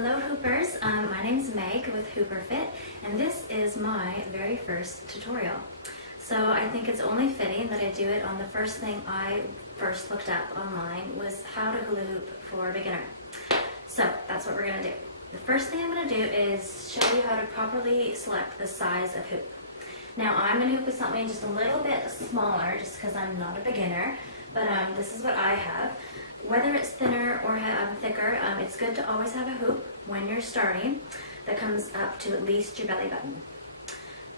Hello Hoopers, my name is Meg with Hooper Fit, and this is my very first tutorial. So I think it's only fitting that I do it on the first thing I first looked up online was how to hula hoop for a beginner. So that's what we're going to do. The first thing I'm going to do is show you how to properly select the size of hoop. Now I'm going to hoop with something just a little bit smaller just because I'm not a beginner, but this is what I have. Whether it's thinner or thicker, it's good to always have a hoop when you're starting that comes up to at least your belly button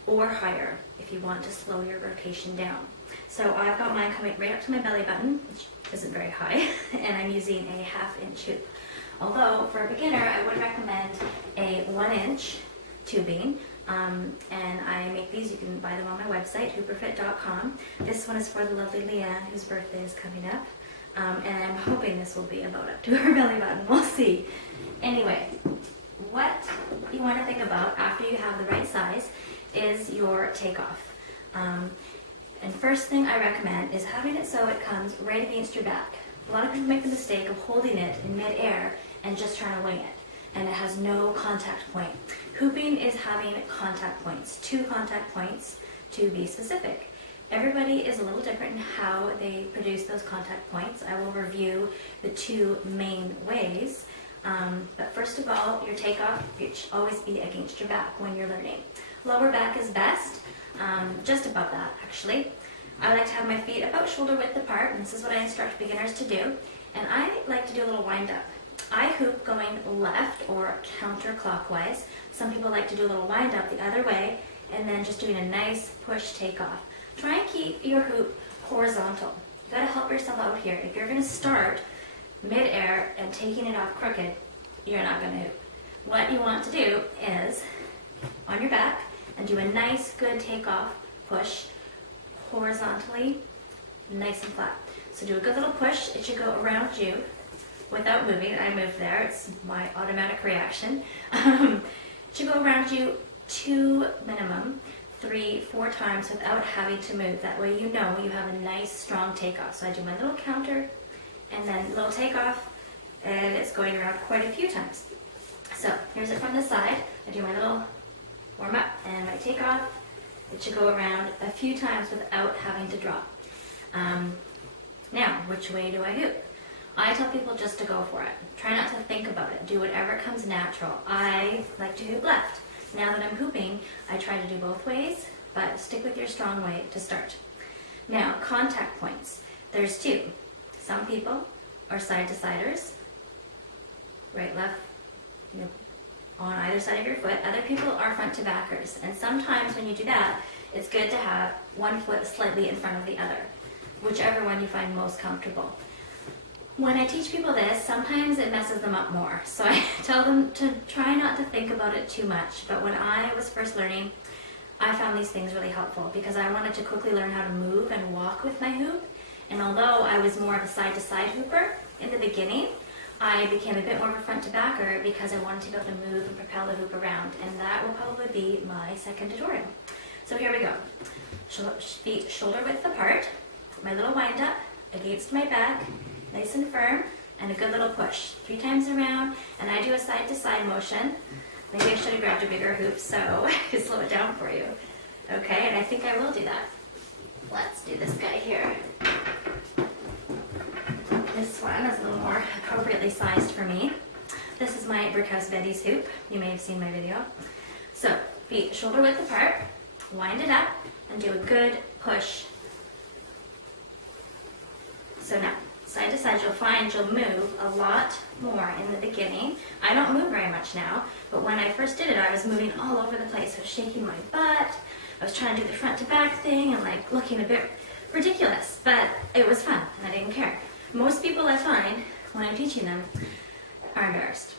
or higher if you want to slow your rotation down. So I've got mine coming right up to my belly button, which isn't very high, and I'm using a 1/2 inch hoop. Although for a beginner, I would recommend a 1 inch tubing, and I make these. You can buy them on my website, hooperfit.com. This one is for the lovely Leanne, whose birthday is coming up. And I'm hoping this will be about up to her belly button. We'll see. Anyway, what you want to think about after you have the right size is your takeoff. And first thing I recommend is having it so it comes right against your back. A lot of people make the mistake of holding it in mid-air and just trying to wing it, and it has no contact point. Hooping is having contact points, 2 contact points to be specific. Everybody is a little different in how they produce those contact points. I will review the 2 main ways. But first of all, your takeoff should always be against your back when you're learning. Lower back is best, just above that actually. I like to have my feet about shoulder width apart, and this is what I instruct beginners to do. And I like to do a little wind up. I hoop going left or counterclockwise. Some people like to do a little wind up the other way, and then just doing a nice push takeoff. Try and keep your hoop horizontal. You gotta help yourself out here. If you're gonna start mid-air and taking it off crooked, you're not gonna hoop. What you want to do is on your back and do a nice good takeoff push horizontally, nice and flat. So do a good little push. It should go around you without moving. I moved there. It's my automatic reaction. It should go around you 2 minimum. 3-4 times without having to move. That way you know you have a nice strong takeoff. So I do my little counter and then little takeoff, and it's going around quite a few times. So here's it from the side. I do my little warm up and my takeoff. It should go around a few times without having to drop. Now, which way do I hoop? I tell people just to go for it. Try not to think about it. Do whatever comes natural. I like to hoop left. Now that I'm hooping, I try to do both ways, but stick with your strong way to start. Now, contact points. There's 2. Some people are side-to-siders, right, left, on either side of your foot. Other people are front-to-backers, and sometimes when you do that, it's good to have one foot slightly in front of the other, whichever one you find most comfortable. When I teach people this, sometimes it messes them up more. So I tell them to try not to think about it too much. But when I was first learning, I found these things really helpful because I wanted to quickly learn how to move and walk with my hoop. And although I was more of a side-to-side hooper in the beginning, I became a bit more of a front-to-backer because I wanted to be able to move and propel the hoop around. And that will probably be my second tutorial. So here we go. Feet shoulder width apart, my little wind up against my back, nice and firm, and a good little push. 3 times around, and I do a side-to-side motion. Maybe I should have grabbed a bigger hoop so I could slow it down for you. Okay, and I think I will do that. Let's do this guy here. This one is a little more appropriately sized for me. This is my Brickhouse Betty's hoop. You may have seen my video. So, feet shoulder width apart, wind it up, and do a good push. So now, side to side, you'll find you'll move a lot more in the beginning. I don't move very much now, but when I first did it, I was moving all over the place. I was shaking my butt. I was trying to do the front to back thing and like looking a bit ridiculous, but it was fun and I didn't care. Most people I find when I'm teaching them are embarrassed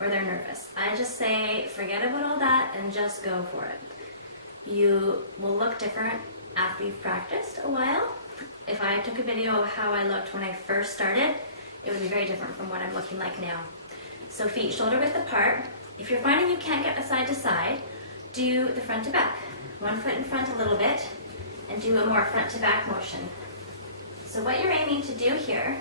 or they're nervous. I just say, forget about all that and just go for it. You will look different after you've practiced a while. If I took a video of how I looked when I first started, it would be very different from what I'm looking like now. So feet shoulder width apart. If you're finding you can't get a side to side, do the front to back. 1 foot in front a little bit and do a more front to back motion. So what you're aiming to do here,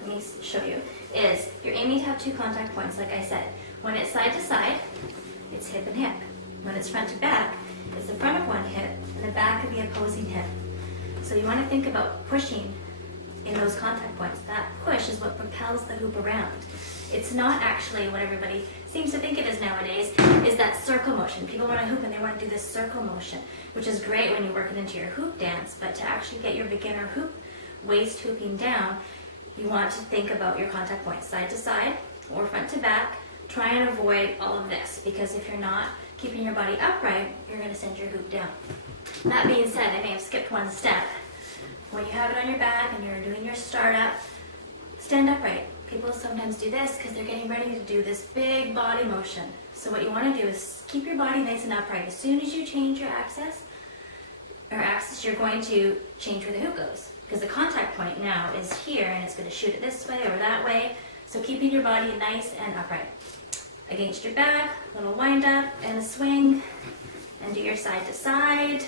let me show you, is you're aiming to have 2 contact points, like I said. When it's side to side, it's hip and hip. When it's front to back, it's the front of one hip and the back of the opposing hip. So you want to think about pushing in those contact points. That push is what propels the hoop around. It's not actually what everybody seems to think it is nowadays, is that circle motion. People want to hoop and they want to do this circle motion, which is great when you work it into your hoop dance, but to actually get your beginner hoop, waist hooping down, you want to think about your contact points, side to side or front to back. Try and avoid all of this, because if you're not keeping your body upright, you're going to send your hoop down. That being said, I may have skipped one step. When you have it on your back and you're doing your startup, stand upright. People sometimes do this because they're getting ready to do this big body motion. So what you want to do is keep your body nice and upright. As soon as you change your axis, you're going to change where the hoop goes. Because the contact point now is here and it's going to shoot it this way or that way. So keeping your body nice and upright. Against your back, little wind up and a swing, and do your side to side.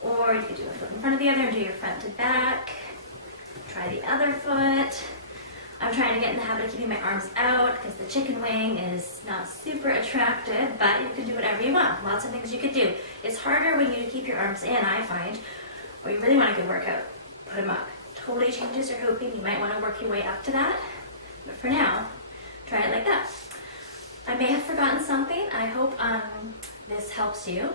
Or you could do a foot in front of the other and do your front to back. Try the other foot. I'm trying to get in the habit of keeping my arms out because the chicken wing is not super attractive, but you can do whatever you want. Lots of things you could do. It's harder when you keep your arms in, I find, or you really want a good workout. Put them up. Totally changes your hooping. You might want to work your way up to that, but for now, try it like that. I may have forgotten something. I hope this helps you.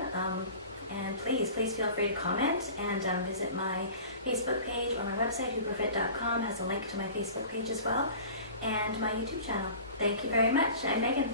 And please feel free to comment and visit my Facebook page or my website, hooperfit.com, has a link to my Facebook page as well, and my YouTube channel. Thank you very much. I'm Megan.